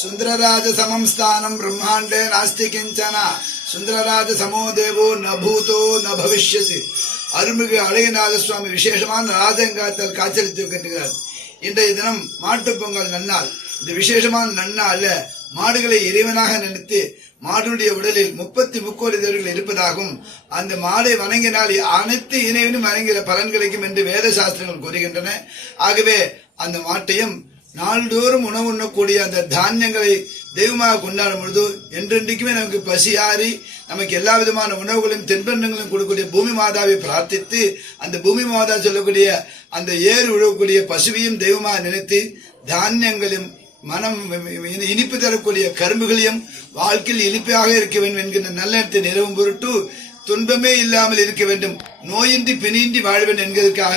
सुन्द्रराजसमं स्थानं ब्रह्माण्डे नास्ति किञ्चन சுந்தரராஜசமோ தேவோ ந பூதோ ந பவிஷ்யத்து. அருள்மிகு அழகநாத சுவாமி விசேஷமான ராஜங்காத்தால் காய்ச்சலித்து வருகின்றார் இன்றைய தினம் மாட்டுப்பொங்கல் நன்னால் இந்த விசேஷமான நன்னால மாடுகளை இறைவனாக நினைத்து மாடுடைய உடலில் முப்பத்தி முக்கோடி தேவர்கள் இருப்பதாகவும் அந்த மாடை வணங்கினால் அனைத்து இணைவனும் வணங்குகிற பலன் கிடைக்கும் என்று வேத சாஸ்திரங்கள் கூறுகின்றன. ஆகவே அந்த மாட்டையும் நாள்தோறும் உணவு உண்ணக்கூடிய அந்த தானியங்களை தெய்வமாக கொண்டாடும் பொழுது என்றென்றைக்குமே நமக்கு பசி ஆறி நமக்கு எல்லா விதமான உணவுகளையும் தென்பண்டங்களையும் கொடுக்கக்கூடிய பூமி மாதாவை பிரார்த்தித்து அந்த பூமி மாதா சொல்லக்கூடிய அந்த ஏறு உழவக்கூடிய பசுவையும் தெய்வமாக நினைத்து தானியங்களையும் மனம் இனிப்பு தரக்கூடிய கரும்புகளையும் வாழ்க்கையில் இனிப்பாக இருக்க வேண்டும் என்கின்ற நல்லெண்ணத்தை நிறுவும் பொருட்டு துன்பமே இல்லாமல் இருக்க வேண்டும். நோயின்றி பிணியின்றி வாழ வேண்டும் என்கிறதுக்காக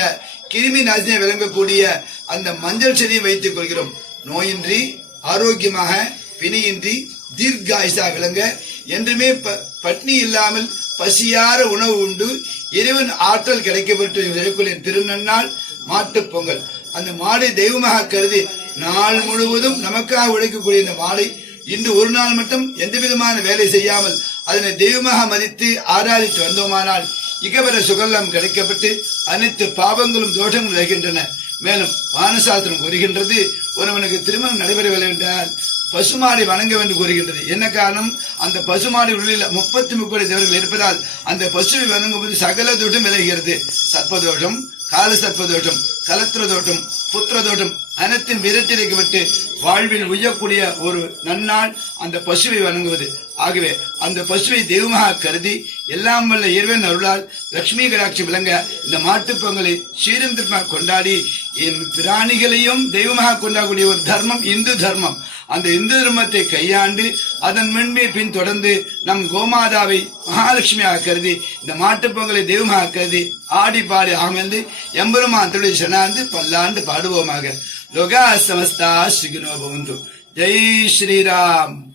கிருமி நாசினியை விளங்கக்கூடிய அந்த மஞ்சள் செடியை வைத்துக் கொள்கிறோம். நோயின்றி ஆரோக்கியமாக பிணியின்றி தீர்காயுசா விளங்க என்றுமே ப- பட்னி இல்லாமல் பசியார உணவு உண்டு. இறைவன் ஆற்றல் கிடைக்கப்பட்டு இருக்கக்கூடிய திருநன்னாள் மாட்டுப் பொங்கல். அந்த மாடை தெய்வமாக கருதி நாள் முழுவதும் நமக்காக உழைக்கக்கூடிய இந்த மாடை இன்று ஒரு நாள் மட்டும் எந்த விதமான வேலை செய்யாமல் அதனை தெய்வமாக மதித்து ஆராதித்து வந்தோமானால் இகவர சுகல்லாம் கிடைக்கப்பட்டு அனைத்து பாவங்களும் தோஷங்களும் விளைகின்றன மேலும் வானசாஸ்திரம் கூறுகின்றது ஒருவனுக்கு திருமணம் நடைபெறவில்லை என்றால் பசுமாடை வணங்க வேண்டும் கூறுகின்றது. என்ன காரணம்? அந்த பசுமாடி உள்ளில் முப்பத்தி முக்கோடி தேவர்கள் இருப்பதால் அந்த பசுவை வணங்கும் போது சகல தோட்டம் விளைகிறது சர்ப்பதோட்டம் கால சர்ப்பதோட்டம் கலத்திர தோட்டம் புத்திர தோட்டம் அனைத்தும் விரட்டிடைக்கப்பட்டு வாழ்வில் உய்யக்கூடிய ஒரு நன்னாள் அந்த பசுவை வணங்குவது. ஆகவே அந்த பசுவை தெய்வமாக கருதி எல்லாம் வல்ல இறைவன் அருளால் லட்சுமி கடாட்சி விளங்க இந்த மாட்டுப் பொங்கலை கொண்டாடி என் பிராணிகளையும் தெய்வமாக கொண்டாடக்கூடிய ஒரு தர்மம் இந்து தர்மம். அந்த இந்து தர்மத்தை கையாண்டு அதன் முன்பே பின் தொடர்ந்து நம் கோமாதாவை மகாலட்சுமியாக கருதி இந்த மாட்டுப் பொங்கலை தெய்வமாக கருதி ஆடி பாடி அமர்ந்து எம்பெருமான் தொழில் செனாந்து பல்லாண்டு பாடுவோமாக. లోగా సమస్త శిగ్నో భవంతు. జై శ్రీరామ్.